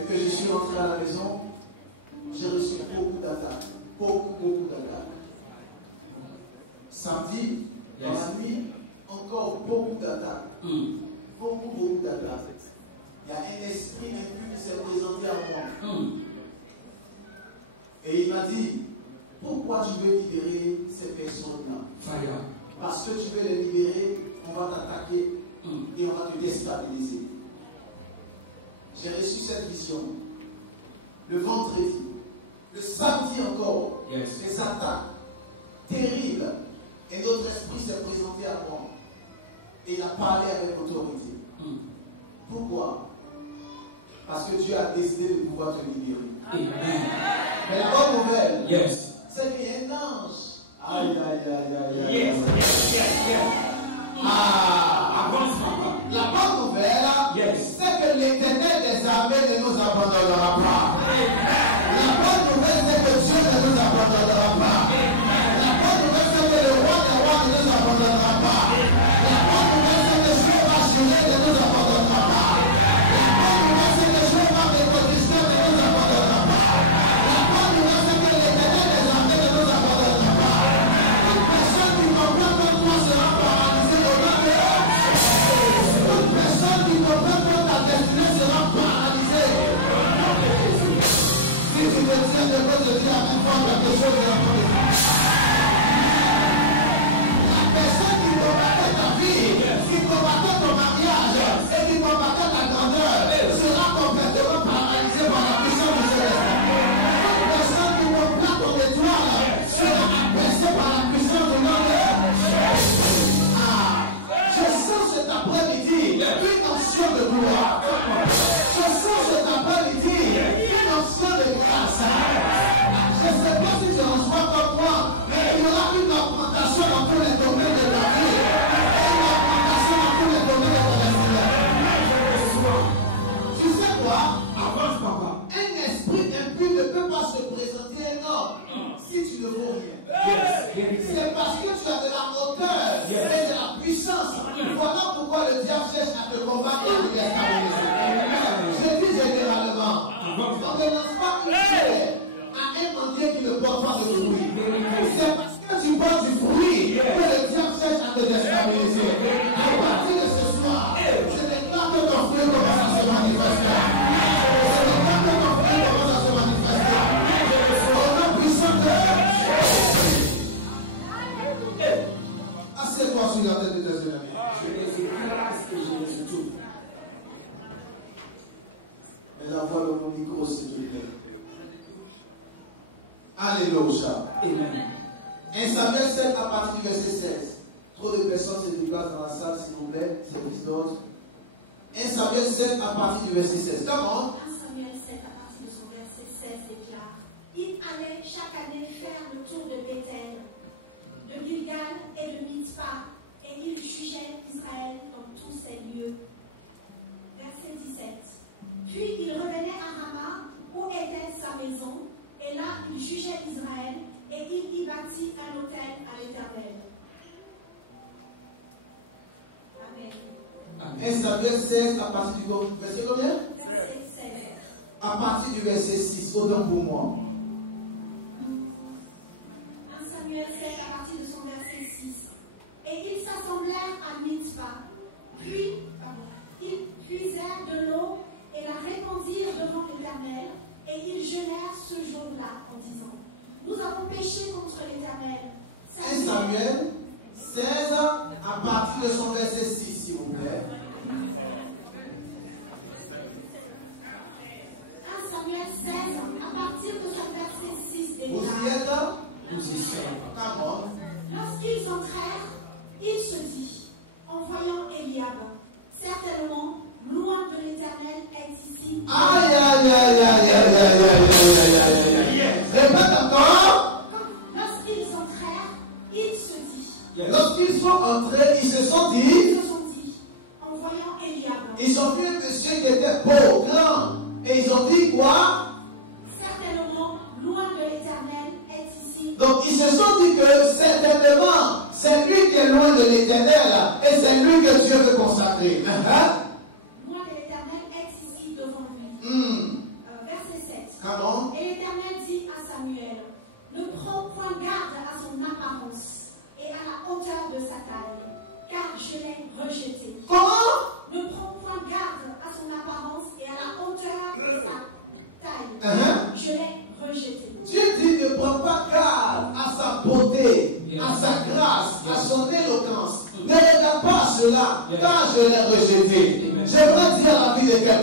Et que je suis rentré à la maison, j'ai reçu beaucoup d'attaques. Beaucoup d'attaques. Samedi, dans la nuit, encore beaucoup d'attaques. Beaucoup d'attaques. Il y a un esprit impur qui s'est présenté à moi. Et il m'a dit, pourquoi tu veux libérer ces personnes-là? Parce que tu veux les libérer, on va t'attaquer et on va te déstabiliser. J'ai reçu cette vision le vendredi. Le samedi encore, les attaques terribles. Et notre esprit s'est présenté à moi. Et il a parlé avec autorité. Pourquoi? Parce que Dieu a décidé de pouvoir te libérer. Amen. Mais la bonne nouvelle, c'est qu'il y a un ange. Aïe. La bonne nouvelle, c'est que l'Éternel des armées ne nous abandonnera pas. La bonne nouvelle, c'est que Dieu ne nous abandonnera pas. La bonne nouvelle, c'est que le roi des rois ne nous abandonnera pas. La bonne nouvelle, c'est que Dieu va jurer ne nous abandonnera pas. La bonne nouvelle, c'est que Dieu va méthodiser ne nous abandonnera pas. La bonne nouvelle, c'est que l'Éternel des armées ne nous abandonnera pas. Toute personne qui comprend que toi sera paralysée au nom de Dieu. Toute personne qui comprend que ta destinée sera paralysée. Si tu te tiens de quoi te dire à même fois quelque chose de la politique. La personne qui combattait ta vie, qui combattait ton mariage et qui combattait ta grandeur sera complètement paralysée par la puissance du Saint-Esprit. La personne qui combat ton étoile sera abaissée par la puissance du nom de Dieu. Je sens cet après-midi une onction de gloire. Je sens cet après-midi une onction de grâce. Je ne sais pas si tu en sois comme moi, mais il y aura une augmentation dans tous les domaines de ta vie. Et une augmentation dans tous les domaines de ta destinée. Tu sais quoi? Un esprit impur ne peut pas se présenter un homme si tu ne vaux rien. C'est parce que tu as de la hauteur et de la puissance. Voilà pourquoi le diable cherche à te combattre et à te déstabiliser. Je dis généralement, on ne lance pas une pierre à un mendier qui ne porte pas de fruit. C'est parce que tu portes du fruit que le diable cherche à te déstabiliser. À partir de ce soir, je déclare que ton fruit commence à se manifester. Je déclare que ton fruit commence à se manifester. Au nom puissant de Jésus. Assieds-toi sur la tête de tes ennemis. Et la voix de mon micro, s'il te plaît. Alléluia. Amen. 1 Samuel 7 à partir du verset 16. Trop de personnes se déplacent dans la salle, s'il vous plaît. Service d'ordre. 1 Samuel 7 à partir du verset 16. Comment? 1 Samuel 7 à partir de son verset 16 déclare: il allait chaque année faire le tour de Bethel, de Gilgal et de Mitzpah, et il jugeait Israël dans tous ces lieux. Verset 17. Puis il revenait à Rama, où était sa maison, et là il jugeait Israël, et il y bâtit un autel à l'Éternel. Amen. 1 Samuel 16 à partir du verset combien? Verset 16. À partir du verset 6, autant pour moi. 1 Samuel 7 à partir de son verset 6. Et ils s'assemblèrent à Mitzpah, puis ils puisèrent de l'eau et la répandirent devant l'Éternel, et ils jeûnèrent ce jour-là en disant: nous avons péché contre l'Éternel. 1 Samuel 16 à partir de son verset 6, s'il vous plaît. 1 Samuel 16 à partir de son verset 6 Vous y déclare: êtes? Nous y sommes. Come on. lorsqu'ils entrèrent, il se dit, en voyant Eliab, certainement, loin de l'Éternel est ici. Aïe, aïe, aïe, aïe, aïe, aïe, aïe, aïe, aïe, aïe. Répète encore. Lorsqu'ils entrèrent, il se dit. Lorsqu'ils sont entrés, ils se sont dit. En voyant Eliab. Ils ont vu un monsieur qui était beau, grand. Et ils ont dit quoi? Certainement, loin de l'Éternel est ici. Donc ils se sont dit que certainement, c'est lui qui est loin de l'Éternel. Et c'est lui que Dieu veut consacrer. Loin de l'Éternel est ici devant lui.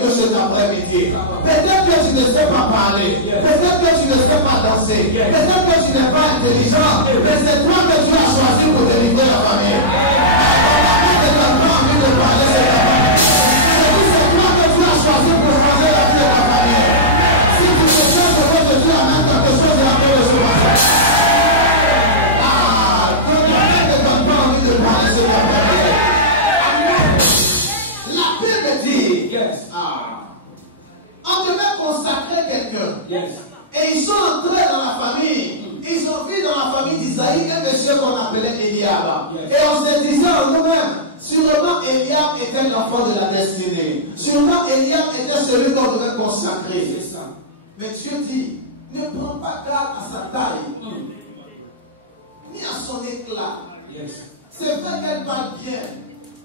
que cet après-midi. Peut-être que tu ne sais pas parler. Peut-être que tu ne sais pas danser. Peut-être que tu n'es pas intelligent. Mais c'est toi que tu as choisi pour délivrer la famille. Tu n'as pas envie de parler de la famille. C'est toi que tu as choisi pour changer la vie de la famille. Si tu te sens heureux de Dieu, amène quelque chose et après le soir. Dieu ne te donne pas envie de parler de la famille. La Bible dit, on devait consacrer quelqu'un. Et ils sont entrés dans la famille. Ils ont vu dans la famille d'Isaïe un monsieur qu'on appelait Eliab. Et on se disait en nous-mêmes, sûrement Eliab était l'enfant de la destinée. Sûrement Eliab était celui qu'on devait consacrer. Mais Dieu dit, ne prends pas garde à sa taille, ni à son éclat. C'est vrai qu'elle parle bien.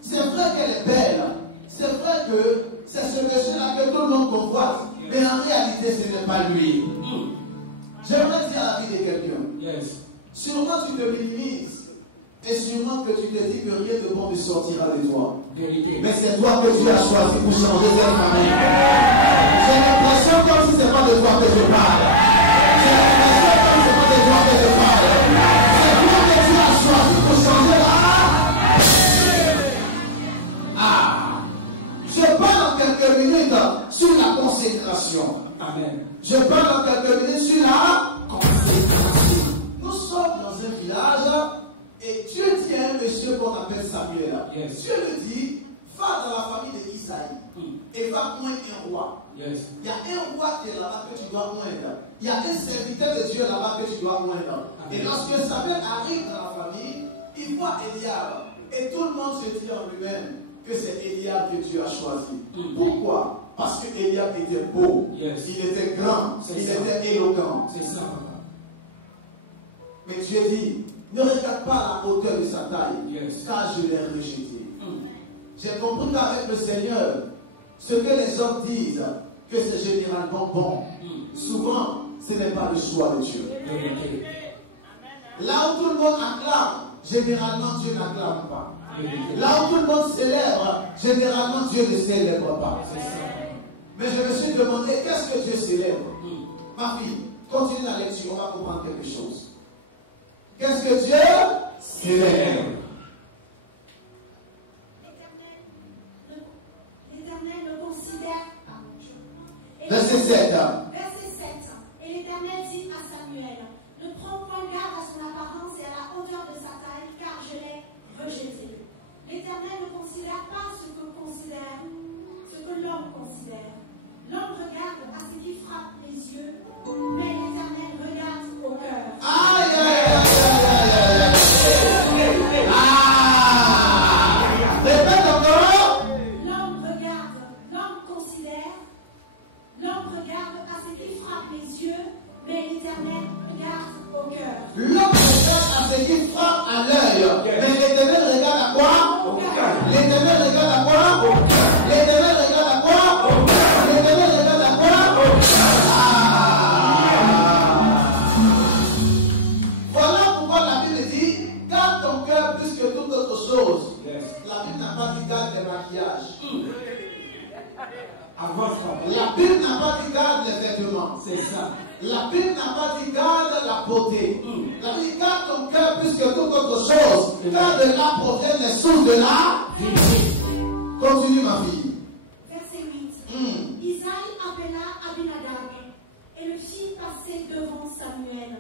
C'est vrai qu'elle est belle. C'est vrai que c'est ce monsieur-là que tout le monde convoite. Mais en réalité, ce n'est pas lui. J'aimerais dire la vie de quelqu'un. Sûrement tu te minimises. Et sûrement que tu te dis que rien de bon ne sortira de toi. Mais c'est toi que tu as choisi pour changer cette famille. J'ai l'impression comme si ce n'est pas de toi que je parle. J'ai l'impression comme si ce n'est pas de toi que je parle. C'est toi que tu as choisi pour changer la... Je parle en quelques minutes sur la consécration. Amen. Je parle en quelques minutes sur la consécration. Nous sommes dans un village et Dieu dit à un monsieur qu'on appelle Samuel. Dieu lui dit, va dans la famille d'Isaïe et va poindre un roi. Il y a un roi qui est là-bas que tu dois moindre. Il y a un serviteur de Dieu là-bas que tu dois moindre. Et lorsque Samuel arrive dans la famille, il voit Eliab. Et tout le monde se dit en lui-même que c'est Eliab que Dieu a choisi. Pourquoi? Parce que Eliab était beau, il était grand, il était éloquent. C'est ça. Mais Dieu dit, ne regarde pas la hauteur de sa taille, car je l'ai rejeté. J'ai compris qu'avec le Seigneur, ce que les hommes disent, que c'est généralement bon, souvent, ce n'est pas le choix de Dieu. Là où tout le monde acclame, généralement Dieu n'acclame pas. Là où tout le monde célèbre, généralement Dieu ne célèbre pas. Mais je me suis demandé, qu'est-ce que Dieu célèbre? Ma fille, continue la lecture, on va comprendre quelque chose. Qu'est-ce que Dieu célèbre? L'Éternel le considère. Verset 7. Verset 7. Et l'Éternel dit à Samuel, ne prends point garde à son apparence et à la hauteur de sa taille, car je l'ai rejeté. L'Éternel ne considère pas ce que l'homme considère. L'homme regarde à ce qui frappe les yeux, mais l'Éternel regarde au cœur. Aïe, aïe, aïe, aïe, aïe, aïe. Répète encore. L'homme regarde à ce qui frappe les yeux, mais l'Éternel regarde au cœur. L'homme regarde à ce qui frappe à l'œil, mais l'Éternel regarde à quoi? Au cœur. L'Éternel regarde à quoi? Au cœur. L'Éternel regarde à quoi? Au cœur. L'Éternel regarde à quoi? Au cœur. Voilà pourquoi la Bible dit, garde ton cœur plus que toute autre chose. La Bible n'a pas dit garde les maquillages. La Bible n'a pas dit garde les vêtements. C'est ça. La Bible n'a pas dit garde la beauté. La Bible dit garde ton cœur plus que toute autre chose. Car de là proviennent les sources de la vie. Continue ma fille. Verset 8. Isaïe appela Abinadab et le fit passer devant Samuel.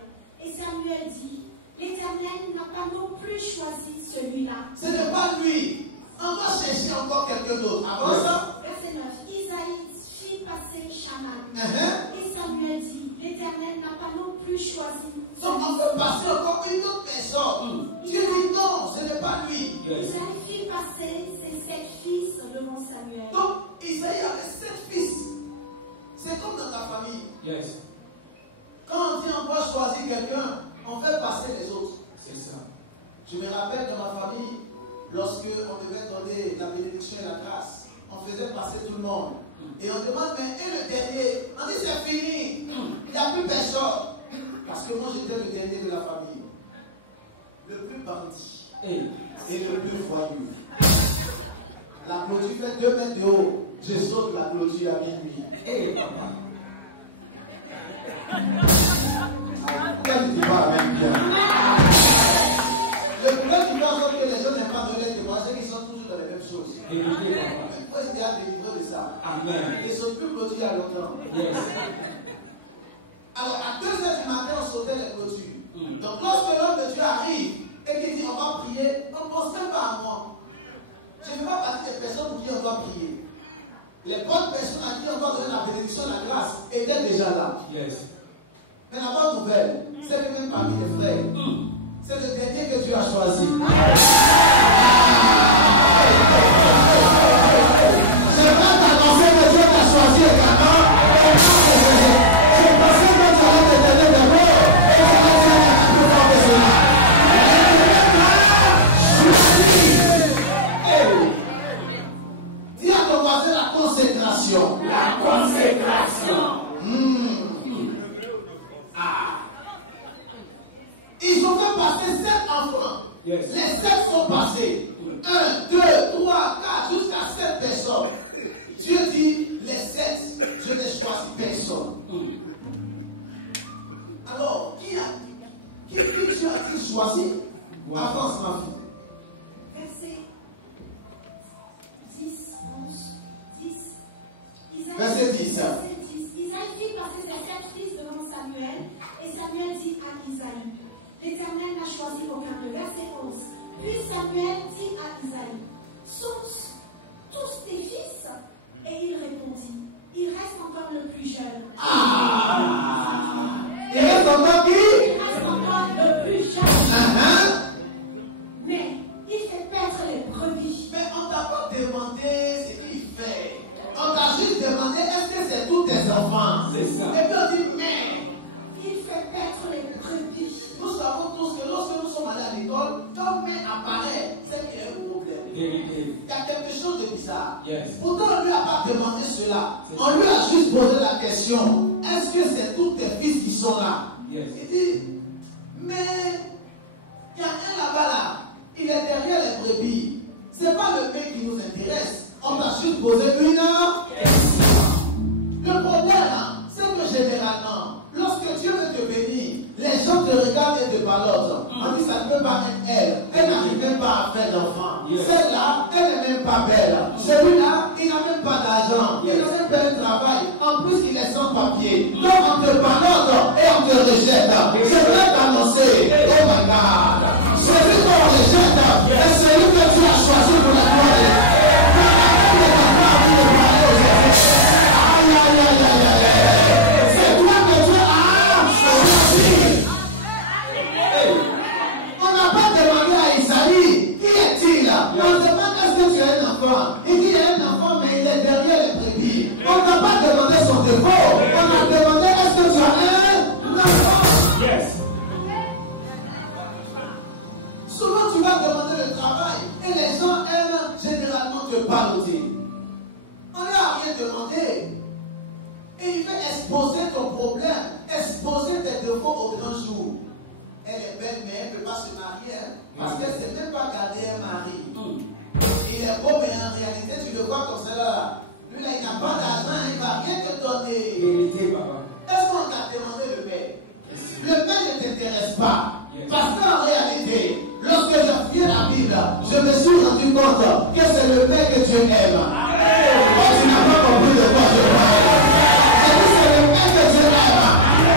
Et Samuel dit, l'Éternel n'a pas non plus choisi celui-là. Ce n'est pas lui. On va chercher encore quelqu'un d'autre. Avant ça. Verset 9. Isaïe fit passer Shaman. Et Samuel dit, l'Éternel n'a pas non plus choisi. Donc on peut passer encore une autre personne. Dieu dit non, ce n'est pas lui. Isaïe fit passer ses 7 fils devant Samuel. Donc Isaïe avait 7 fils. C'est comme dans ta famille. Quand on dit on doit choisir quelqu'un, on fait passer les autres. C'est ça. Je me rappelle dans ma famille, lorsque on devait donner la bénédiction et la grâce, on faisait passer tout le monde. Et on demande, mais et le dernier? On dit c'est fini. Il n'y a plus personne. Parce que moi j'étais le dernier de la famille. Le plus bandit. Et le plus voyou. La clôture fait 2 mètres de haut. Je saute la clôture à minuit. Eh, papa. Quand tu vas même bien. Le problème qui fait en sorte que les gens n'aiment pas donner des témoignages, c'est qu'ils sont toujours dans les mêmes choses. Écoutez, papa. Pourquoi est-ce qu'il y a délivré de ça? Amen. Ils ne sont plus clôturés il y a longtemps. Yes. Alors, à 2h du matin, on sautait les clôtures. Donc, lorsque l'homme de Dieu arrive et qu'il dit on va prier, on ne pense même pas à moi. Je ne fais pas partie des personnes pour qui on doit prier. Les bonnes personnes à qui on doit donner la bénédiction, la grâce, étaient déjà là. Yes. Mais la bonne nouvelle, c'est que même parmi les frères, c'est le dernier que Dieu a choisi. Je vais t'annoncer que Dieu t'a choisi également. Je pensais que tu allais te donner des mots et tu allais faire un peu fort que cela. Dis à ton voisin la consécration. La consécration. Ils ont fait passer 7 enfants. Yes. Les 7 sont passés. 1, 2, 3, 4, jusqu'à 7 personnes. Dieu dit, les 7, je n'ai choisi personne. Alors, qui Dieu a-t-il choisi? Avance, ma fille. Verset 10, 11, 10. Verset 10. Isaïe fit passer ses 7 fils devant Samuel, et Samuel dit à Isaïe, l'Éternel n'a choisi aucun d'eux. Verset 11. Puis Samuel dit à Isaïe, sont tous tes fils? Et il répondit, il reste encore le plus jeune. Il reste encore qui? Il reste encore le plus jeune. Mais il fait paître les brebis. Mais on t'a pas demandé ce qu'il fait. On t'a juste demandé est-ce que c'est tous tes enfants? C'est ça. Et puis on dit mais. Il fait paître les brebis. Nous savons tous que lorsque nous sommes allés à l'école, quand mais apparaît, c'est qu'il y a un problème. Vérité. Il y a quelque chose de bizarre. Yes. Pourtant, on ne lui a pas demandé cela. On lui a juste posé la question est-ce que c'est tous tes fils qui sont là? Yes. Il dit mais il y a un là-bas là. Il est derrière les brebis. Ce n'est pas le mec qui nous intéresse. On t'a juste posé une heure. Le problème, c'est que généralement, lorsque Dieu veut te bénir, les gens te regardent et te balancent. On dit ça ne peut pas être elle. Elle n'arrive même pas à faire d'enfant. Yes. Celle-là, elle n'est même pas belle. Celui-là, il n'a même pas d'argent. Il n'a même pas de travail. En plus, il est sans papier. Donc, on te balance et on te rejette. Je vais t'annoncer. Oh my God. Celui qu'on rejette est celui que tu as choisi pour la gloire de Dieu. C'est toi que Dieu a choisi. On n'a pas demandé à Isaïe, qui est-il? On demande est-ce que tu as un enfant? Il dit il a un enfant, mais il est derrière les brebis. On n'a pas demandé son défaut. On a demandé est-ce que tu as un enfant? Yes. Souvent tu vas demander le travail et les gens aiment généralement te balloter. On n'a rien demandé. Et il veut exposer ton problème, exposer tes défauts au grand jour. Elle est belle, mais elle ne peut pas se marier. Parce qu'elle ne sait même pas garder un mari. Il est beau, mais en réalité, tu le vois comme ça là. Lui là, il n'a pas d'argent, il ne va rien te donner. Vérité, papa. Est-ce qu'on t'a demandé le père? Le père ne t'intéresse pas. Parce qu'en réalité, lorsque j'ai fui la Bible, je me suis rendu compte que c'est le père que Dieu aime. Oh, tu n'as pas compris de quoi je parle. J'ai dit c'est le père que Dieu aime.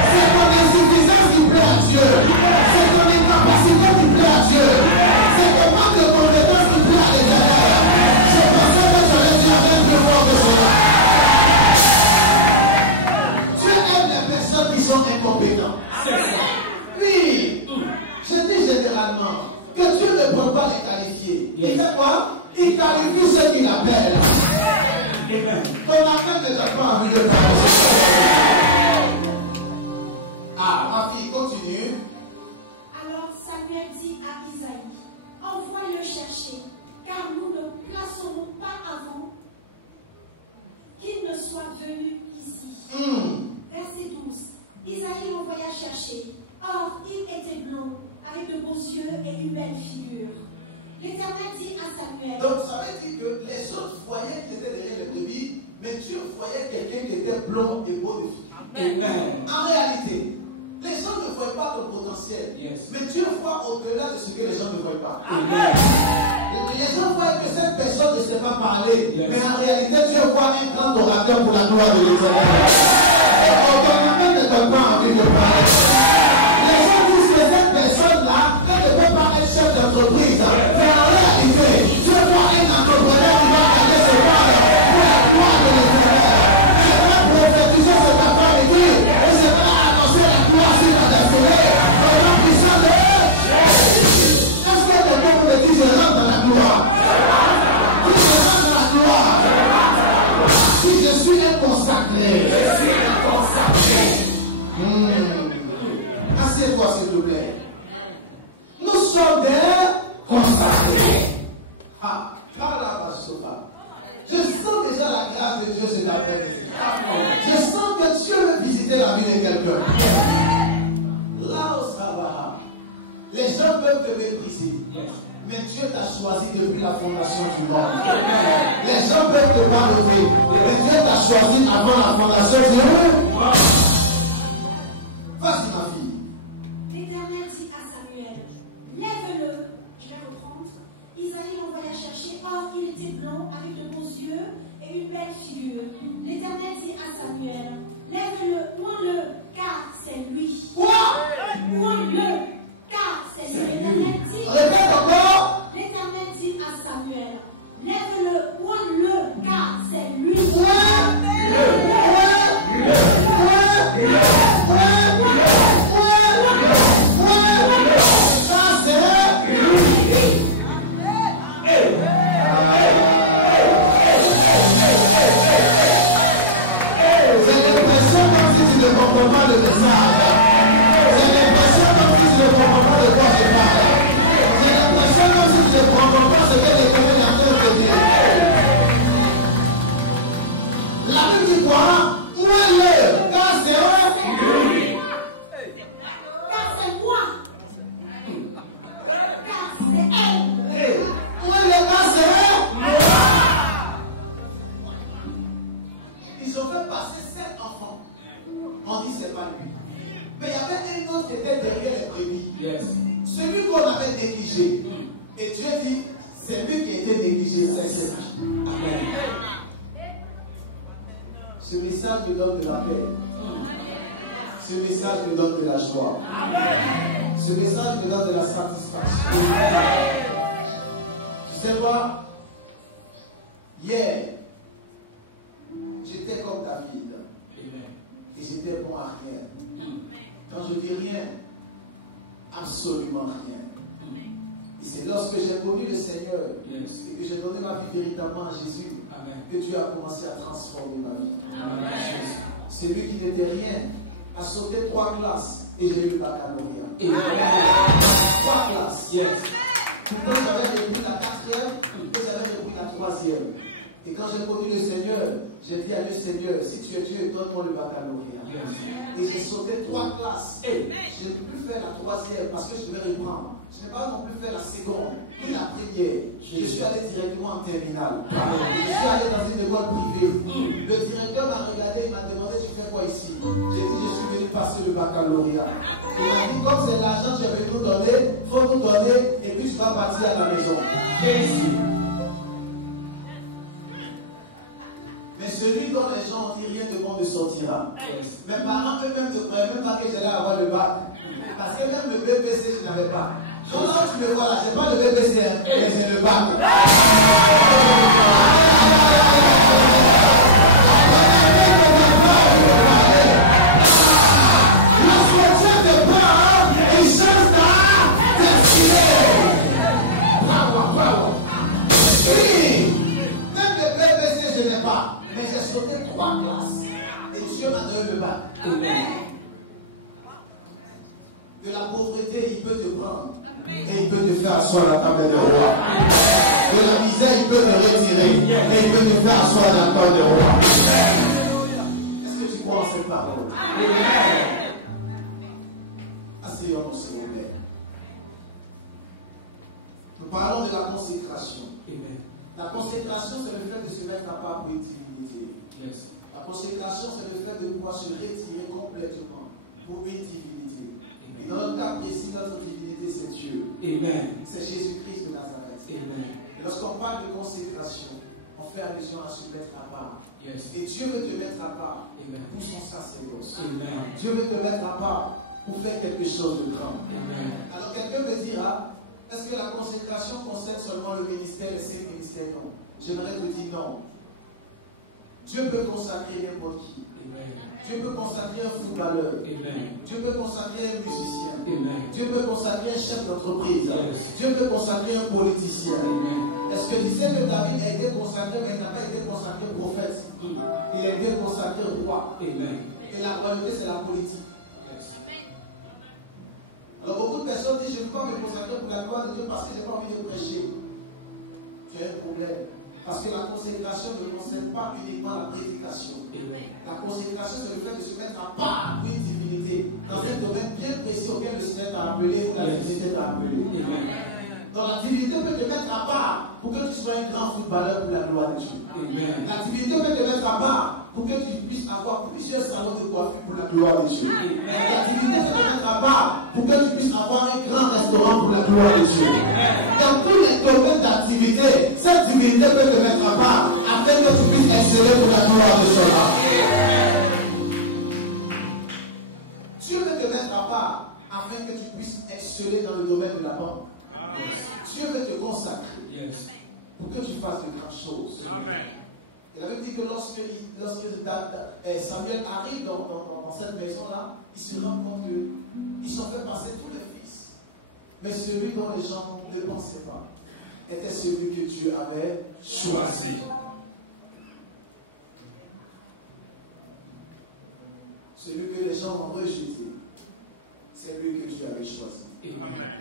C'est ton insuffisance qui plaît à Dieu. C'est ton incapacité qui plaît à Dieu. C'est ton manque de compétence qui plaît à l'Éternel. Je pensais que j'allais dire même plus fort que cela. Dieu aime les personnes qui sont incompétentes. Oui, je dis généralement que Dieu ne peut pas les qualifier. Il fait quoi? Il qualifie ceux qu'il appelle. Ton appel ne t'a pas envie de qualifier. Ah, ma fille, continue. Alors Samuel dit à Isaïe, envoie-le chercher, car nous ne placerons pas avant qu'il ne soit venu ici. Verset 12. Isaïe l'envoya chercher. Or, il était blond, avec de beaux yeux et une belle figure. L'Éternel dit à Samuel. Donc, ça veut dire que les autres voyaient qu'ils étaient derrière les brebis, était blond et beau de fille. Amen. En réalité, les gens ne voient pas ton potentiel. Yes. Mais Dieu voit au-delà de ce que les gens ne voient pas. Amen. Les gens voient que cette personne ne sait pas parler. Yes. Mais en réalité, Dieu voit un grand orateur pour la gloire de l'Éternel. Et automatiquement ne donne pas envie de parler. Les gens disent que cette personne-là, elle ne peut pas être chef d'entreprise. Mais en réalité, Dieu voit un entrepreneur qui va garder ses parts pour la gloire de l'Éternel. Je vais prophétiser cet après-midi et je vais annoncer la gloire sur la destinée. Au nom puissant de est-ce que le peuple me dit je rentre dans la gloire? Si je rentre dans la gloire, si je suis un consacré, assieds-toi s'il te plaît. Nous sommes des consacrés. Ah, je sens déjà la grâce de Dieu cet après-midi. Je sens que Dieu veut visiter la vie de quelqu'un. Là où ça va, les gens peuvent te mépriser. Mais Dieu t'a choisi depuis la fondation du monde. Les gens peuvent te pardonner. Mais Dieu t'a choisi avant la fondation du monde. Vas-y ma fille. L'Éternel dit à Samuel, lève-le. Je vais reprendre. Isaïe l'envoya chercher. Or, il était blond, avec de beaux yeux et une belle figure. L'Éternel dit à Samuel, lève-le, oins-le, car c'est lui. Quoi? Oins-le, car c'est lui. L'Éternel dit. Répète encore. L'Éternel dit à Samuel, lève-le, oins-le, car c'est lui. Ils ont fait passer 7 enfants. On dit c'est pas lui. Mais il y avait un autre qui était derrière les brebis. Yes. Celui qu'on avait négligé. Et Dieu dit, c'est lui qui a été négligé, c'est lui. Amen. Ce message me donne de la paix. Ce message me donne de la joie. Ce message me donne de la satisfaction. Tu sais quoi? Hier, j'étais comme David. Et j'étais bon à rien. Quand je dis rien, absolument rien. Et c'est lorsque j'ai connu le Seigneur et que j'ai donné ma vie véritablement à Jésus que Dieu a commencé à transformer ma vie. Celui qui n'était rien a sauté 3 classes et j'ai eu le baccalauréat. 3 classes. Pourquoi j'avais repris la 4e et j'avais repris la 3e. Et quand j'ai connu le Seigneur, j'ai dit à Dieu, Seigneur, si tu es Dieu, donne-moi le baccalauréat. Et j'ai sauté 3 classes. Je n'ai plus fait la 3e parce que je devais reprendre. Je n'ai pas non plus fait la 2e et la première. Je suis allé directement en terminale. Je suis allé dans une école privée. Le directeur m'a regardé, il m'a demandé, tu fais quoi ici? J'ai dit, je suis venu passer le baccalauréat. Il m'a dit, comme c'est l'argent que je vais nous donner, il faut nous donner et puis tu vas partir à la maison. Mais celui dont les gens ont dit rien de bon ne sortira. Mes parents eux-mêmes ne croyaient même pas que j'allais avoir le bac. Parce que même le BPC, je n'avais pas. Donc là, tu me vois là, je n'ai pas le BPC, mais j'ai le bac. Lorsque Dieu te prend, il change ta destinée. Bravo. Oui. Même le BPC, je n'ai pas. Mais j'ai sauté 3 classes. Et Dieu m'a donné le bac. De la pauvreté, il peut te prendre. Et il peut te faire asseoir à la table de roi. De la misère, il peut te retirer. Et il peut te faire asseoir à la table de roi. Est-ce que tu crois en cette parole? Asseyons-nous, s'il vous plaît. Nous parlons de la consécration. La consécration, c'est le fait de se mettre à part pour une divinité. La consécration, c'est devoir se retirer complètement pour une divinité. Et dans notre cas précis, notre divinité, c'est Dieu. Amen. C'est Jésus-Christ de Nazareth. Amen. Et lorsqu'on parle de consécration, on fait allusion à se mettre à part. Yes. Et Dieu veut te mettre à part Amen. pour son sacerdoce. Amen. Dieu veut te mettre à part pour faire quelque chose de grand. Amen. Alors quelqu'un me dira, est-ce que la consécration concerne seulement le ministère et ses ministères? Non. J'aimerais te dire non. Dieu peut consacrer n'importe qui. Amen. Dieu peut consacrer un footballeur. Amen. Dieu peut consacrer un musicien. Amen. Dieu peut consacrer un chef d'entreprise. Yes. Dieu peut consacrer un politicien. Amen. Est-ce que tu sais que David a été consacré, mais il n'a pas été consacré prophète? Il a été consacré roi. Amen. Et la royauté, c'est la politique. Yes. Alors beaucoup de personnes disent, je ne peux pas me consacrer pour la gloire de Dieu parce que je n'ai pas envie de prêcher. Tu as un problème. Parce que la consécration ne concerne pas uniquement la prédication. Amen. La consécration, c'est le fait de se mettre à part pour une divinité. Dans un domaine bien précis auquel le Seigneur t'a appelé, la divinité t'a appelé. Amen. Donc la divinité peut te mettre à part pour que tu sois un grand footballeur pour la gloire de Dieu. Amen. La divinité peut te mettre à part pour que tu puisses avoir plusieurs salons de coiffure pour la gloire de Dieu. La divinité peut te mettre à part pour que tu puisses avoir un grand restaurant pour la gloire de Dieu. Dans tous les domaines d'activité, cette divinité peut te mettre à part afin que tu puisses exceller pour la gloire de son âme. Dieu veut te mettre à part afin que tu puisses exceller dans le domaine de la banque. Dieu veut te consacrer Yes. pour que tu fasses de grandes choses. Amen. Il avait dit que lorsque Samuel arrive dans cette maison-là, il se rend compte qu'ils sont fait passer tous les fils. Mais celui dont les gens ne pensaient pas était celui que Dieu avait choisi. Celui que les gens ont rejeté, c'est lui que Dieu avait choisi. Amen.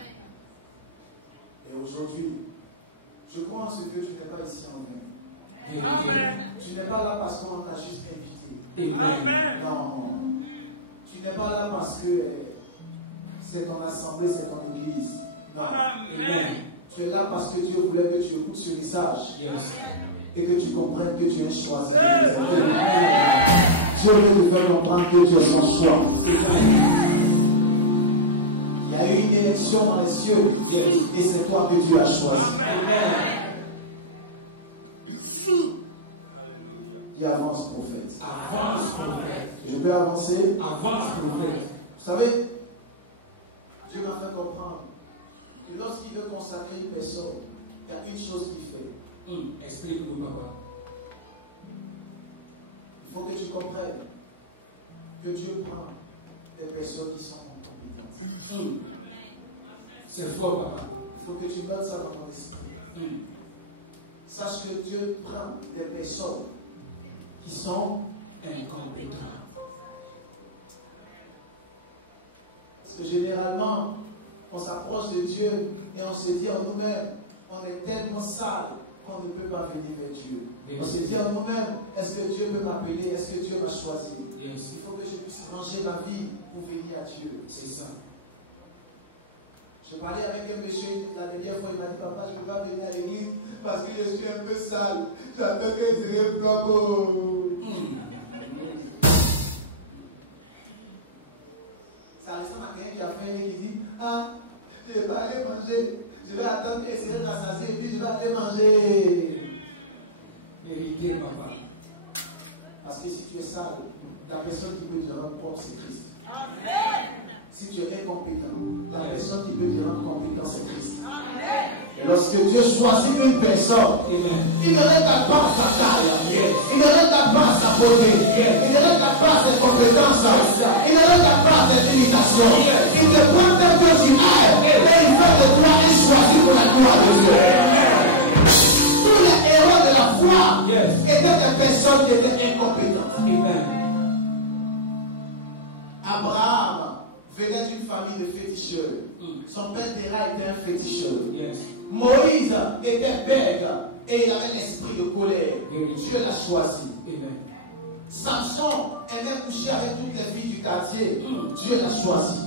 Et aujourd'hui, je crois en ce que tu n'es pas ici en vain. Amen. Tu n'es pas là parce qu'on t'a juste invité. Amen. Non. Tu n'es pas là parce que c'est ton assemblée, c'est ton église. Non. Amen. Tu es là parce que Dieu voulait que tu écoutes ce message Yes. et que tu comprennes que tu es choisi. Dieu veut te faire comprendre que tu es son choix. Il y a eu une élection dans les cieux et c'est toi que Dieu a choisi. Amen. Et avance, prophète. Avance, prophète. Je peux avancer? Avance, prophète. Vous savez, Dieu m'a fait comprendre que lorsqu'il veut consacrer une personne, il y a une chose qu'il fait. Explique-nous, papa. Il faut que tu comprennes que Dieu prend des personnes qui sont compétentes. C'est fort, papa. Il faut que tu mettes ça dans ton esprit. Sache que Dieu prend des personnes qui sont Incompétent. Parce que généralement, on s'approche de Dieu et on se dit en nous-mêmes, on est tellement sale qu'on ne peut pas venir vers Dieu. On se dit en nous-mêmes, est-ce que Dieu peut m'appeler? Est-ce que Dieu m'a choisi? Yes. Il faut que je puisse ranger ma vie pour venir à Dieu. C'est ça. Je parlais avec un monsieur la dernière fois, il m'a dit, papa, je ne peux pas venir à l'église parce que je suis un peu sale. J'attends que Dieu me bloque. Ça ressemble à quelqu'un qui a faim et qui dit, ah, je vais aller manger. Je vais attendre que Seigneur rassasié et puis je vais aller manger. Vérité, papa. Parce que si tu es sale, la personne qui peut te rendre propre, c'est Christ. Si tu es incompétent, la personne qui peut te rendre compétent, c'est Christ. Et lorsque Dieu choisit une personne, il ne regarde pas sa taille, il ne regarde pas sa beauté, il ne regarde pas ses compétences, il ne regarde pas ses limitations. Il te prend tel que tu es et il fait de toi et choisi pour la gloire de Dieu. Tous les héros de la foi étaient des personnes qui étaient incompétentes. Abraham venait d'une famille de féticheurs. Son père Terah était un féticheur. Moïse était bête et il avait l'esprit de colère. Dieu l'a choisi. Samson aimait coucher avec toutes les filles du quartier. Dieu l'a choisi.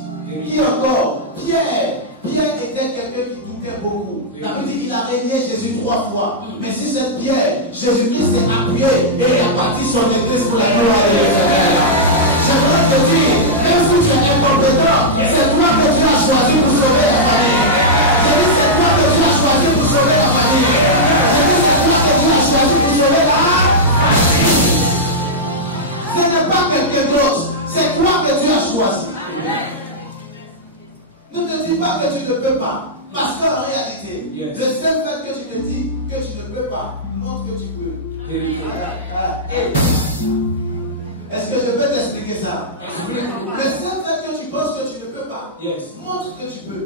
Qui encore? Pierre. Pierre était quelqu'un qui doutait beaucoup. La Bible dit qu'il a régné Jésus 3 fois. Mais si cette pierre, Jésus-Christ s'est appuyé et il a bâti son église pour la gloire de l'Éternel. Ce n'est pas quelqu'un d'autre. C'est toi que tu as choisi. Ne te dis pas que tu ne peux pas. Parce qu'en réalité, le seul fait que tu te dis que tu ne peux pas montre que tu peux. Est-ce que je peux t'expliquer ça? Le seul fait que tu penses que tu ne peux pas montre que tu peux.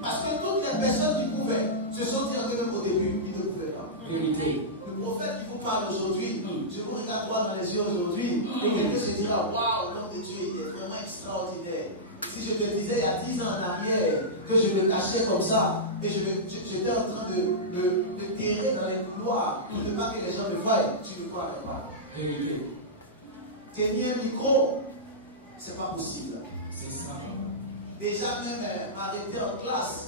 Parce que toutes les personnes qui pouvaient se sont dit même au début, ils ne pouvaient pas. Le prophète qui vous parle aujourd'hui, je vous regarde droit dans les yeux aujourd'hui, et quelqu'un se dira, waouh, l'homme de Dieu, il est vraiment extraordinaire. Si je te disais il y a 10 ans en arrière que je me cachais comme ça, et j'étais en train de terrer dans les couloirs pour ne pas que les gens me voient, tu ne croirais pas. Tenir un micro, c'est pas possible. C'est ça. Déjà même arrêter en classe,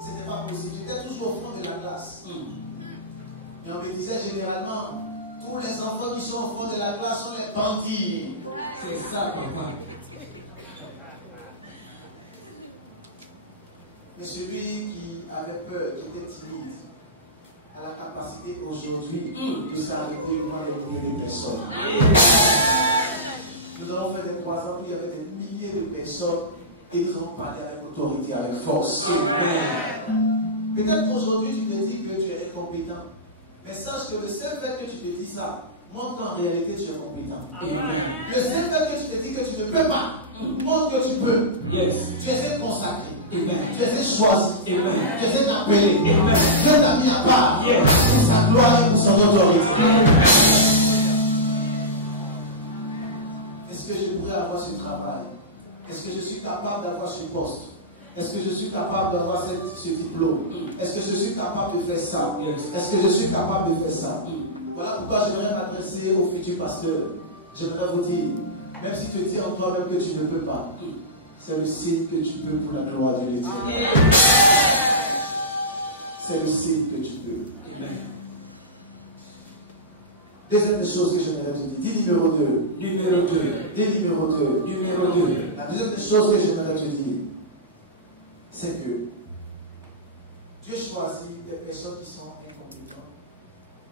c'était pas possible. J'étais toujours au fond de la classe. Et on me disait généralement, tous les enfants qui sont au fond de la classe sont les bandits. C'est ça, papa. Mais celui qui avait peur, qui était timide, a la capacité aujourd'hui de s'arrêter devant les milliers de personnes. Nous avons fait des croisades où il y avait des milliers de personnes et nous avons parlé avec autorité, avec force. Peut-être qu'aujourd'hui tu te dis que tu es incompétent, mais sache que le seul fait que tu te dis ça montre qu'en réalité tu es compétent. Le seul fait que tu te dis que tu ne peux pas montre que tu peux. Tu es consacré. Tu es choisi. Tu es appelé. Dieu t'a mis à part pour sa gloire et pour son autorité. Est-ce que je pourrais avoir ce travail? Est-ce que je suis capable d'avoir ce poste? Est-ce que je suis capable d'avoir ce diplôme? Est-ce que je suis capable de faire ça? Est-ce que je suis capable de faire ça? Voilà pourquoi j'aimerais m'adresser au futur pasteur. J'aimerais vous dire, même si tu dis en toi-même que tu ne peux pas, c'est le signe que tu peux pour la gloire de l'Éternel. C'est le signe que tu peux. Deuxième chose que j'aimerais te dire. Dis numéro 2. Dis numéro 2. La deuxième chose que j'aimerais te dire, c'est que Dieu choisit des personnes qui sont incompétentes,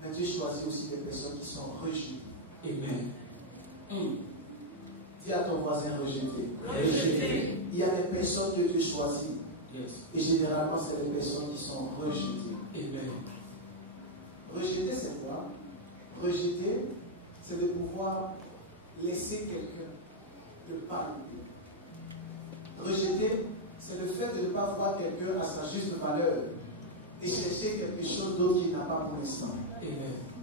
mais Dieu choisit aussi des personnes qui sont rejetées. Dis à ton voisin rejeté. Il y a des personnes que Dieu choisit. Et généralement, c'est des personnes qui sont rejetées. Rejeter, c'est quoi? Rejeter, c'est de pouvoir laisser quelqu'un ne pas l'aider. Rejeter, c'est le fait de ne pas voir quelqu'un à sa juste valeur et chercher quelque chose d'autre qu'il n'a pas pour l'instant.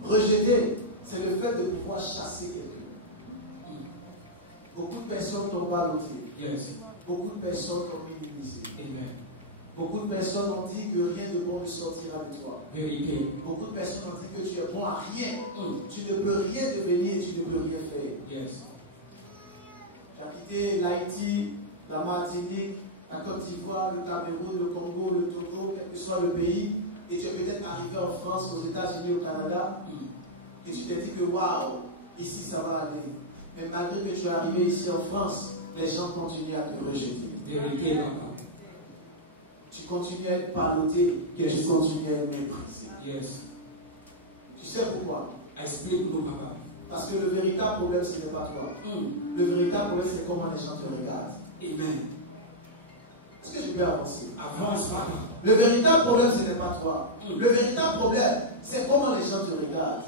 Rejeter, c'est le fait de pouvoir chasser quelqu'un. Beaucoup de personnes t'ont ballotté. Beaucoup de personnes t'ont minimisé. Beaucoup de personnes ont dit que rien de bon ne sortira de toi. Beaucoup de personnes ont dit que tu es bon à rien. Tu ne peux rien devenir, tu ne peux rien faire. J'ai quitté l'Haïti, la Martinique, la Côte d'Ivoire, le Cameroun, le Congo, le Togo, quel que soit le pays, et tu es peut-être arrivé en France, aux États-Unis, au Canada, et tu t'es dit que waouh, ici ça va aller. Mais malgré que tu es arrivé ici en France, les gens continuent à te rejeter. Tu continues à être ballotté, que tu continues à être méprisé. Tu sais pourquoi? Parce que le véritable problème, ce n'est pas toi. Le véritable problème, c'est comment les gens te regardent. Est-ce que je peux avancer? Le véritable problème, ce n'est pas toi. Le véritable problème, c'est comment les gens te regardent.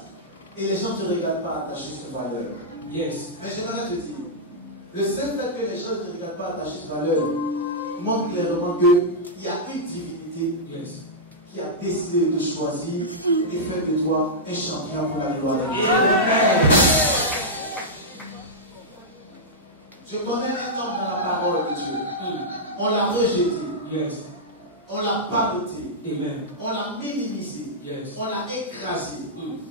Et les gens ne te regardent pas à ta juste valeur. Mais j'aimerais te dire, le seul fait que les gens ne te regardent pas à ta juste valeur montre clairement qu'il y a une divinité qui a décidé de choisir et faire de toi un champion pour la gloire de Dieu. Je connais un homme dans la parole de Dieu. On l'a rejeté. On l'a ballotté. On l'a minimisé. On l'a écrasé.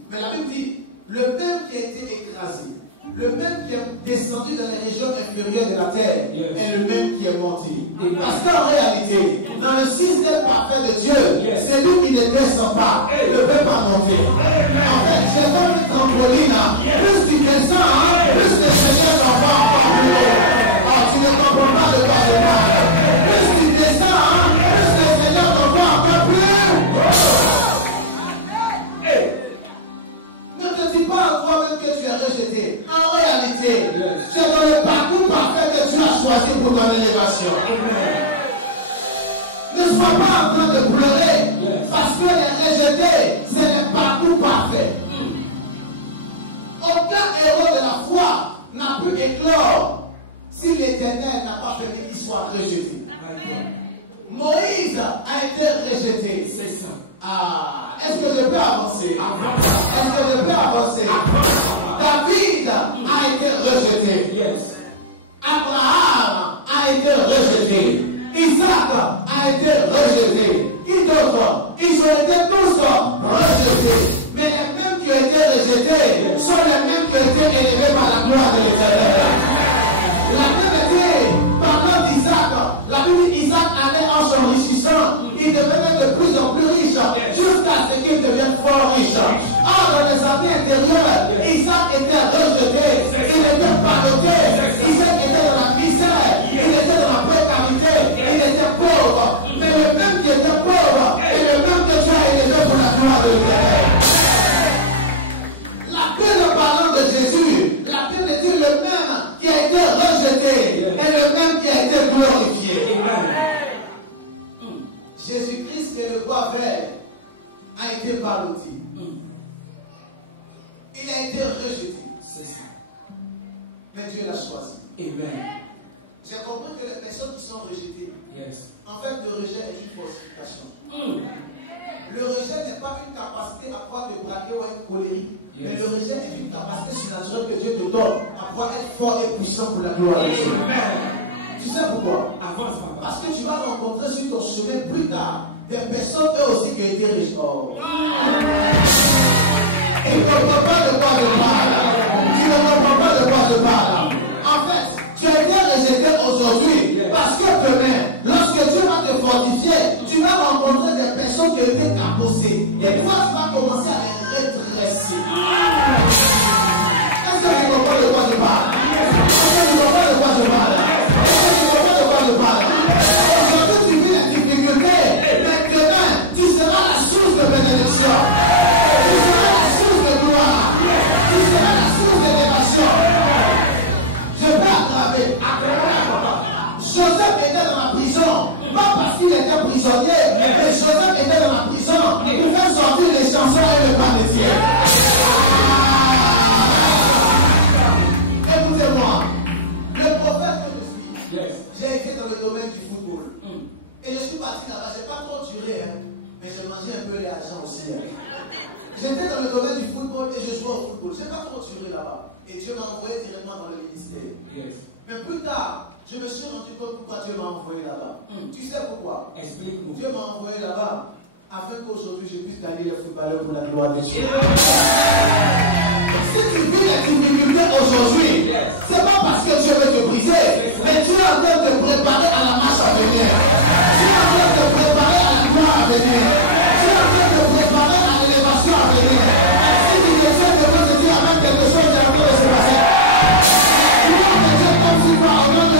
Mais la Bible dit, le même qui a été écrasé, le même qui est descendu dans les régions inférieures de la terre, est le même qui est monté. Parce qu'en réalité, dans le système parfait de Dieu, c'est lui qui ne descend pas, ne peut pas monter. En fait, c'est comme une trampoline. Plus tu descends, plus le Seigneur t'en va encore plus haut. Oh, tu ne comprends pas de quoi je parle. Plus tu descends, plus le Seigneur t'en va encore plus haut. Ne te dis pas à toi-même que tu es rejeté. En réalité, choisi pour ton élévation. Ne sois pas en train de pleurer parce que les rejetés, ce n'est pas tout parfait. Aucun héros de la foi n'a pu éclore si l'Éternel n'a pas permis qu'il soit rejeté. Moïse a été rejeté. C'est ça. Ah, est-ce que je peux avancer? Est-ce que je peux avancer? David a été rejeté. Yes. Abraham a été rejeté. Isaac a été rejeté. Qui d'autre? Ils ont été tous rejetés. Mais les mêmes qui ont été rejetés sont les mêmes qui ont été élevés par la gloire de l'Éternel. La même était, parlant d'Isaac, la Bible dit Isaac allait en s'enrichissant. Il devenait de plus en plus riche jusqu'à ce qu'il devienne fort riche. Or, dans les années intérieures, Isaac était rejeté. Il était ballotté. Isaac était dans la misère. Il était dans la précarité. Il était pauvre. Mais le même qui était pauvre et le même que Dieu a élevé pour la gloire de l'Éternel. La Bible parlant de Jésus, la Bible dit le même qui a été rejeté et le même qui a été glorifié. Jésus-Christ et le bois vert a été ballotté. Il a été rejeté. C'est ça. Mais Dieu l'a choisi. Amen. J'ai compris que les personnes qui sont rejetées, Yes. en fait, le rejet est une falsification. Le rejet n'est pas une capacité à pouvoir te braquer ou être colérique. Mais le rejet est une capacité surnaturelle que Dieu te donne à pouvoir être fort et puissant pour la gloire de Dieu. Tu sais pourquoi? Avance, papa. Parce que tu vas rencontrer sur ton chemin plus tard des personnes eux aussi qui ont été rejetées. Oh. Ils ne comprennent pas de quoi je parle. Ils ne comprennent pas de quoi je parle. En fait, tu as été rejeté aujourd'hui parce que demain, lorsque Dieu va te fortifier, tu vas rencontrer des personnes qui ont été cabossées. Et toi, tu vas commencer à les redresser. Est-ce que tu comprends de quoi je parle? Est-ce que tu comprends de quoi je parle? Est-ce que tu comprends de quoi je parle? Aujourd'hui, tu vis les difficultés, mais demain, tu seras la source de bénédiction. Tu seras la source de gloire. Tu seras la source d'élévation. Je vais aggraver. Joseph était dans la prison, pas parce qu'il était prisonnier, mais Joseph était dans la prison pour faire sortir les chansons et le pain de ciel. Écoutez-moi, le prophète que je suis, j'ai été dans le domaine du football. Et je suis parti là-bas, j'ai pas trop duré, mais j'ai mangé un peu les agents aussi. J'étais dans le domaine du football et je jouais au football. J'ai pas trop duré là-bas. Et Dieu m'a envoyé directement dans le ministère. Mais plus tard, je me suis rendu compte pourquoi Dieu m'a envoyé là-bas. Tu sais pourquoi? Explique-nous. Dieu m'a envoyé là-bas afin qu'aujourd'hui je puisse gagner les footballeurs pour la gloire de Dieu. Si tu vis les difficultés aujourd'hui, c'est pas parce que Dieu veut te briser, mais Dieu est en train de te préparer à la marche à venir. Dieu est en train de te préparer à la gloire à venir. Dieu est en train de te préparer à l'élévation à venir. Si tu essaies de te dire avec quelque chose qui est en train de se passer, tu vas te dire comme si tu vas en train de...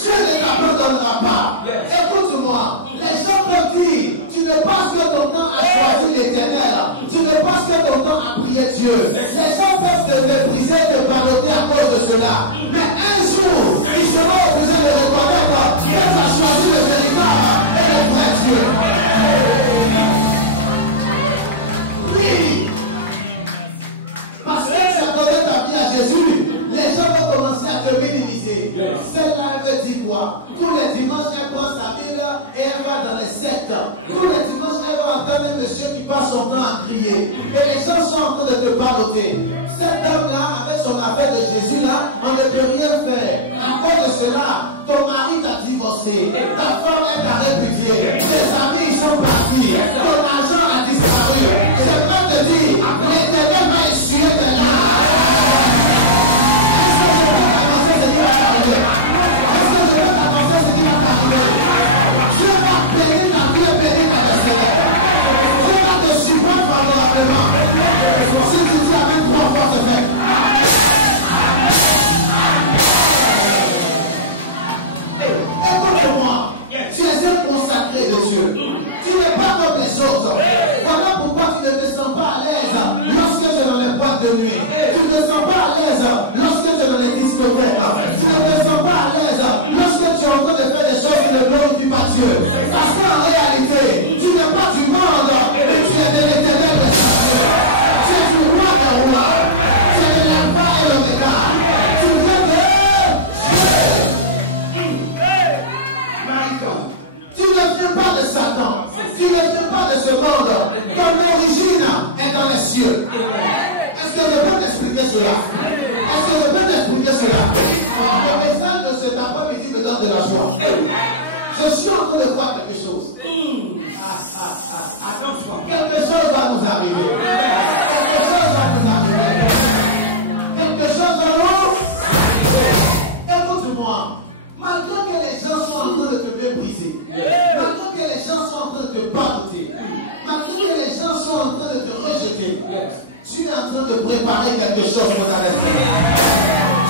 Dieu ne t'abandonnera pas. Écoute-moi, les gens peuvent dire, tu ne penses que ton temps a choisi l'Éternel, tu ne penses que ton temps a prié Dieu. Les gens peuvent te mépriser, te balloter à cause de cela. Mais un jour, ils seront obligés de reconnaître que tu as choisi le véritable et le vrai Dieu. Oui. Parce que tu as donné ta vie à Jésus, les gens vont commencer à te minimiser. Celle-là, elle veut dire quoi? Tous les dimanches, elle prend sa Bible et elle va dans les sectes. Tous les dimanches, elle va entendre un monsieur qui passe son temps à crier. Et les gens sont en train de te balloter. Cette dame-là, avec son affaire de Jésus-là, on ne peut rien faire. À cause de cela, ton mari t'a divorcé. Ta femme, elle t'a répudié. Tes amis, ils sont partis. Ton argent a disparu. C'est pas te dire, l'Éternel m'a essuyé tes larmes. Si tu dis avec moi, on va te faire. Écoute-moi, tu es un consacré de Dieu. Tu n'es pas comme les autres. Voilà pourquoi tu ne te sens pas à l'aise cela? Est-ce que je peux t'expliquer cela? Le message de cet après-midi me donne de la joie. Je suis en train de voir quelque chose. Quelque chose va nous arriver. Quelque chose va nous arriver. Quelque chose va nous arriver. Écoute-moi. Malgré que les gens sont en train de te mépriser, malgré que les gens sont en train de te bâter, malgré que les gens sont en train de te rejeter, tu es en train de préparer quelque chose pour ta destinée.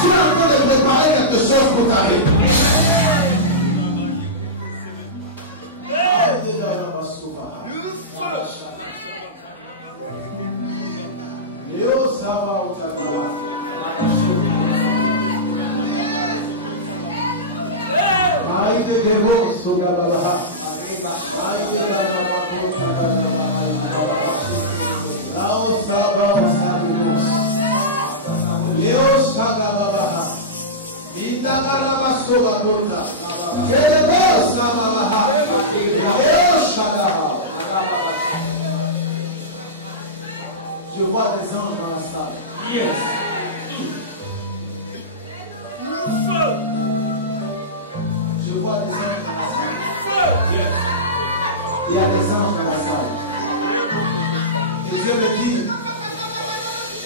Tu es en train de préparer quelque chose pour ta vie. Je vois des anges dans la salle. Yes. Je vois des anges dans la salle. Yes. Il y a des anges dans la salle. Et Dieu me dit,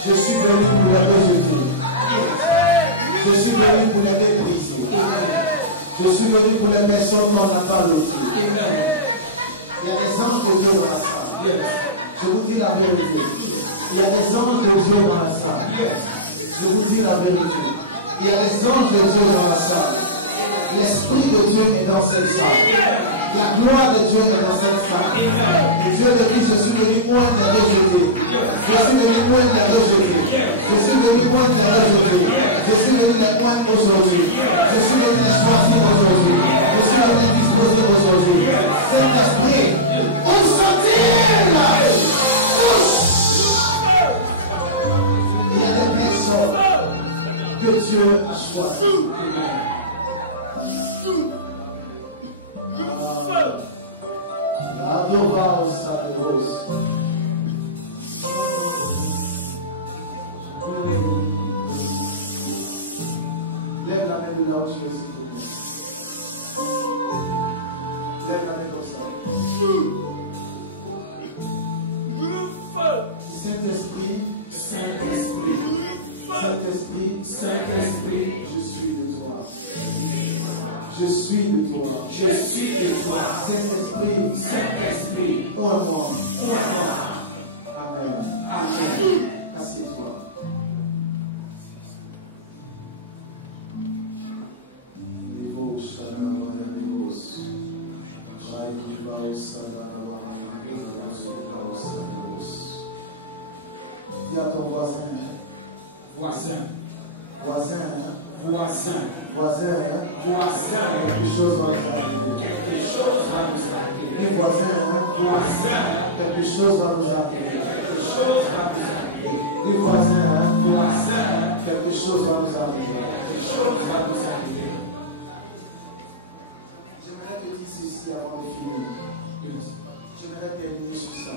je suis venu pour les rejeter. Je suis venu pour les mépriser. Je suis venu pour les personnes qu'on n'a pas lotées. Il y a des anges de Dieu dans la salle. Je vous dis la vérité. Il y a des anges de Dieu dans la salle. Je vous dis la vérité. Il y a des anges de Dieu dans la salle. L'Esprit de Dieu est dans cette salle. La gloire de Dieu est dans cette salle. Et Dieu me dit, je suis venu loin des rejetés. Je suis venu loin des rejetés. Je suis venu loin des rejetés. Je suis venu les loin aujourd'hui. Je suis venu les choisir aujourd'hui. Je suis venu les disposer aujourd'hui. Saint-Esprit, où sont-ils? Il y a des personnes que Dieu a choisies. Lève la main de là où tu es, s'il te plaît. Lève la main comme ça. Saint-Esprit, Saint-Esprit, Saint-Esprit, Saint-Esprit, je suis de toi. Je suis de toi. Je suis de toi. Saint-Esprit, Saint-Esprit, oins-moi. Amen. Amen. Assieds-toi. Dis à ton voisin. Voisin. Voisin. Voisin. Voisin. Voisin. Quelque chose va nous arriver. Quelque chose va nous arriver. Dis voisin. Voisin. Quelque chose va nous arriver. Quelque chose va nous arriver. Dis voisin. Voisin. Quelque chose va nous arriver. Quelque chose va nous arriver. J'aimerais te dire ceci avant de finir. J'aimerais terminer sur ça.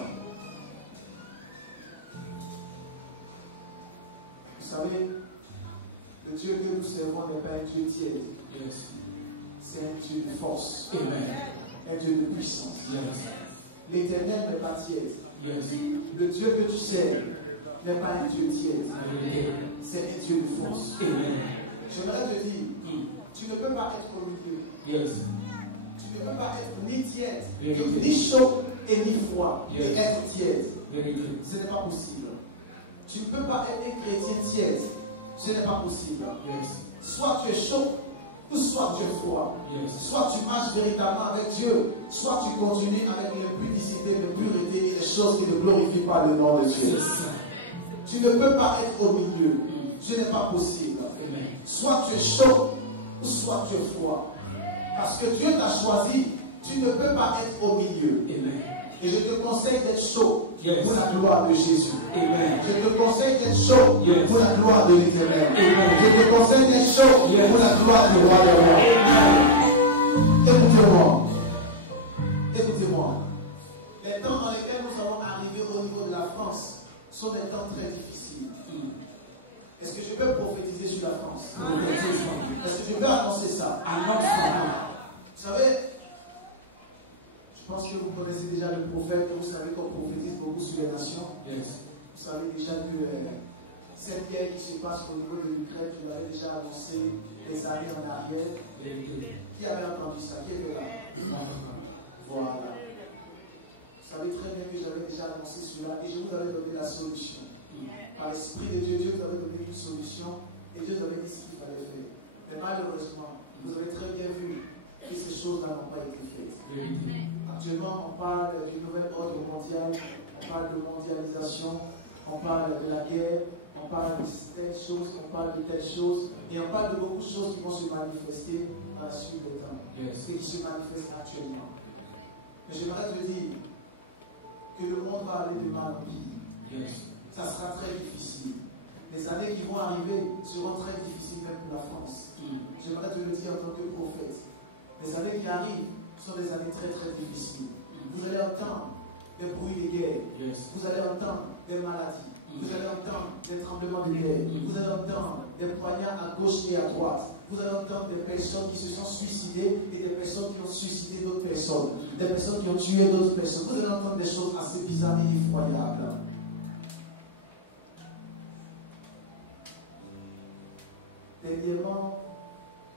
Vous savez, le Dieu que nous servons n'est pas un Dieu tiède. C'est un Dieu de force. Amen. Un Dieu de puissance. L'Éternel n'est pas tiède. Le Dieu que tu sers n'est pas un Dieu tiède. C'est un Dieu de force. J'aimerais te dire, tu ne peux pas être au milieu. Tu ne peux pas être ni tiède, ni chaud et ni froid. Et être tiède. Ce n'est pas possible. Tu ne peux pas être un chrétien tiède. Ce n'est pas possible. Soit tu es chaud, ou soit tu es froid. Soit tu marches véritablement avec Dieu, soit tu continues avec l'impudicité, l'impureté et les choses qui ne glorifient pas le nom de Dieu. Tu ne peux pas être au milieu. Ce n'est pas possible. Soit tu es chaud, ou soit tu es froid. Parce que Dieu t'a choisi, tu ne peux pas être au milieu. Et je te conseille d'être chaud pour la gloire de Jésus. Je te conseille d'être chaud pour la gloire de l'Éternel. Je te conseille d'être chaud pour la gloire du roi des rois. Écoutez-moi. Écoutez-moi. Les temps dans lesquels nous allons arriver au niveau de la France sont des temps très difficiles. Est-ce que je peux prophétiser sur la France? Prophétise. Est-ce que je peux annoncer ça? Annonce ça. Vous savez, je pense que vous connaissez déjà le prophète, vous savez qu'on prophétise beaucoup sur les nations. Yes. Vous savez déjà que cette guerre qui se passe au niveau de l'Ukraine, je l'avais déjà annoncé des années en arrière. Qui avait entendu ça? Qui était là? Voilà. Vous savez très bien que j'avais déjà annoncé cela et je vous avais donné la solution. Par l'Esprit de Dieu, Dieu vous avait donné une solution et Dieu vous avait dit ce qu'il fallait faire. Mais malheureusement, vous avez très bien vu que ces choses-là n'ont pas été faites. Actuellement, on parle du nouvel ordre mondial, on parle de mondialisation, on parle de la guerre, on parle de telles choses, on parle de telles choses, et on parle de beaucoup de choses qui vont se manifester dans la suite des temps, et qui se manifestent actuellement. Mais j'aimerais te dire que le monde va aller de mal en pire. Ça sera très difficile. Les années qui vont arriver seront très difficiles même pour la France. J'aimerais te le dire en tant que prophète. Les années qui arrivent sont des années très très difficiles. Vous allez entendre des bruits de guerre. Vous allez entendre des maladies. Vous allez entendre des tremblements de terre. Vous allez entendre des poignards à gauche et à droite. Vous allez entendre des personnes qui se sont suicidées et des personnes qui ont suicidé d'autres personnes. Des personnes qui ont tué d'autres personnes. Vous allez entendre des choses assez bizarres et effroyables. Dernièrement,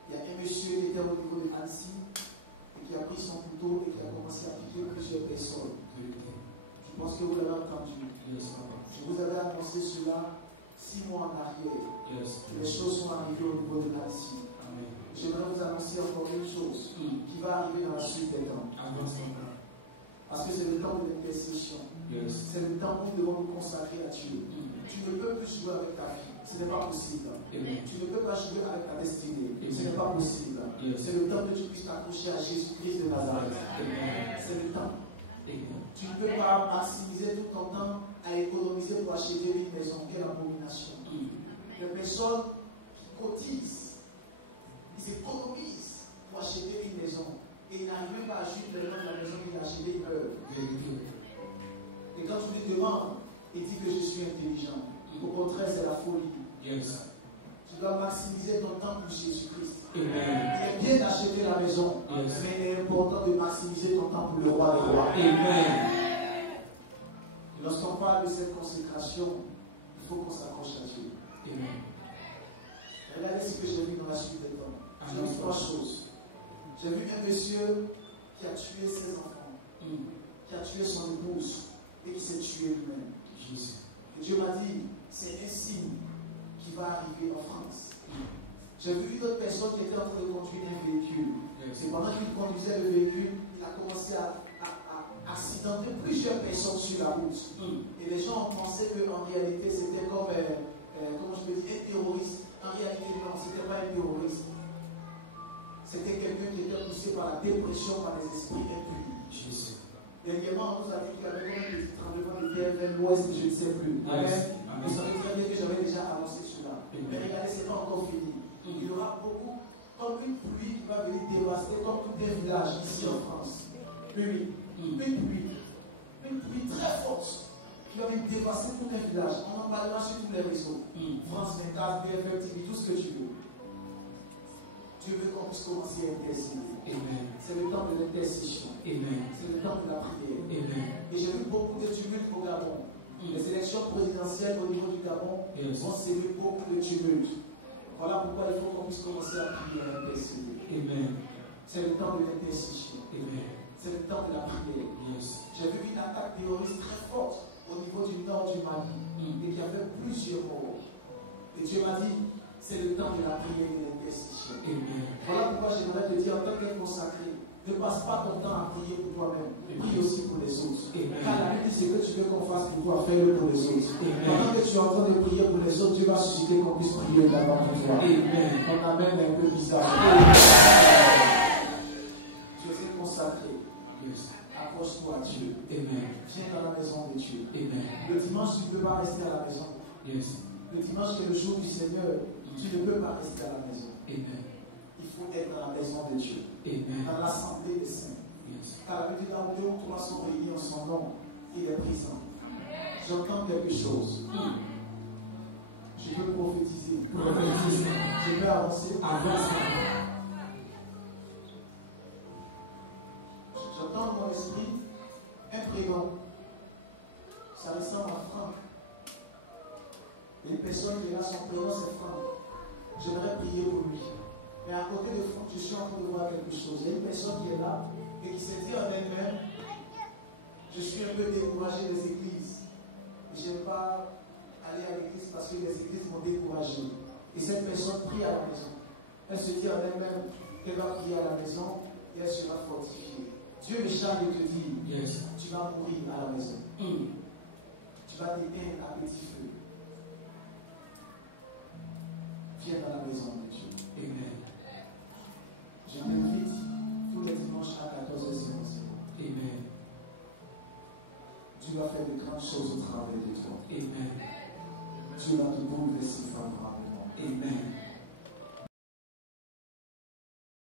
il y a un monsieur qui était au niveau de Annecy et qui a pris son couteau et qui a commencé à piquer plusieurs personnes. Je pense que vous l'avez entendu. Je vous avais annoncé cela 6 mois en arrière. Les choses sont arrivées au niveau de Annecy. J'aimerais vous annoncer encore une chose qui va arriver dans la suite des temps. Parce que c'est le temps de l'intercession. C'est le temps où nous devons nous consacrer à Dieu. Tu ne peux plus jouer avec ta vie. Ce n'est pas possible. Tu ne peux pas jouer avec ta destinée. Ce n'est pas possible. C'est le temps que tu puisses t'accrocher à Jésus-Christ de Nazareth. C'est le temps. Tu ne peux pas maximiser tout ton temps à économiser pour acheter une maison. Quelle abomination. Les personnes qui cotisent, ils économisent pour acheter une maison. Et ils n'arrivent même pas à acheter le nom de la maison qu'ils ont acheté, ils meurent. Et quand tu lui demandes, il dit que je suis intelligent. Au contraire, c'est la folie. Tu dois maximiser ton temps pour Jésus-Christ. Il est bien d'acheter la maison, mais il est important de maximiser ton temps pour le roi des rois. Lorsqu'on parle de cette consécration, il faut qu'on s'accroche à Dieu. Regardez ce que j'ai vu dans la suite des temps. J'ai vu 3 choses. J'ai vu un monsieur qui a tué ses enfants, qui a tué son épouse et qui s'est tué lui-même. Et Dieu m'a dit, c'est un signe qui va arriver en France. J'ai vu une autre personne qui était en train de conduire un véhicule. Et pendant qu'il conduisait le véhicule, il a commencé à accidenter plusieurs personnes sur la route. Et les gens ont pensé qu'en réalité c'était comme, comment je peux dire, un terroriste. En réalité, non, ce n'était pas un terroriste. C'était quelqu'un qui était poussé par la dépression, par les esprits impunis. Dernièrement, on nous a dit qu'il y avait un petit tremblement de terre vers l'ouest, je ne sais plus. Vous savez très bien que j'avais déjà annoncé cela. Mais regardez, ce n'est pas encore fini. Il y aura beaucoup, comme une pluie qui va venir dévaster, comme tout un village ici en France. Une pluie très forte qui va venir dévaster tout un village. On en parlera sur tous les réseaux. France 24, BFM TV, tout ce que tu veux. Dieu veut qu'on puisse commencer à intercéder. C'est le temps de l'intercession. C'est le temps de la prière. Et j'ai vu beaucoup de tumultes au Gabon. Les élections présidentielles au niveau du Gabon vont séduire beaucoup de tumultes. Voilà pourquoi il faut qu'on puisse commencer à prier et à intercéder. C'est le temps de l'intercession. C'est le temps de la prière. J'ai vu une attaque terroriste très forte au niveau du nord du Mali et qui avait plusieurs morts. Et Dieu m'a dit, c'est le temps de la prière et de l'intercession. Voilà pourquoi j'aimerais te dire, en tant qu'être consacré, ne passe pas ton temps à prier pour toi-même. Prie aussi pour les autres. Car la Bible dit ce que tu veux qu'on fasse pour toi, fais-le pour les autres. Pendant que tu es en train de prier pour les autres, Dieu va susciter qu'on puisse prier d'abord pour toi. Ton amen est un peu bizarre. Tu es consacré. Accroche-toi à Dieu. Viens dans la maison de Dieu. Le dimanche, tu ne peux pas rester à la maison. Le dimanche, c'est le jour du Seigneur. Tu ne peux pas rester à la maison. Il faut être dans la maison de Dieu. Dans l'assemblée des saints. Car la Bible dit, là où 2 ou 3 sont réunis en son nom, il est présent. J'entends quelque chose. Je peux prophétiser Avance. J'entends dans mon esprit un prénom. Ça ressemble à Franck. Une personne qui est là, son prénom c'est Franck. J'aimerais prier pour lui. Mais à côté de Franck, je suis en train de voir quelque chose. Il y a une personne qui est là et qui s'est dit en elle-même, je suis un peu découragé des églises. Je n'aime pas aller à l'église parce que les églises m'ont découragé. Et cette personne prie à la maison. Elle se dit en elle-même qu'elle va prier à la maison et elle sera fortifiée. Dieu me charge de te dire, Yes. tu vas mourir à la maison. Tu vas t'éteindre à petit feu. Viens dans la maison de Dieu. Amen. Je t'invite tous les dimanches à 14h05. Amen. Dieu va faire de grandes choses au travers de toi. Amen. Dieu va te bouleverser favorablement. Amen.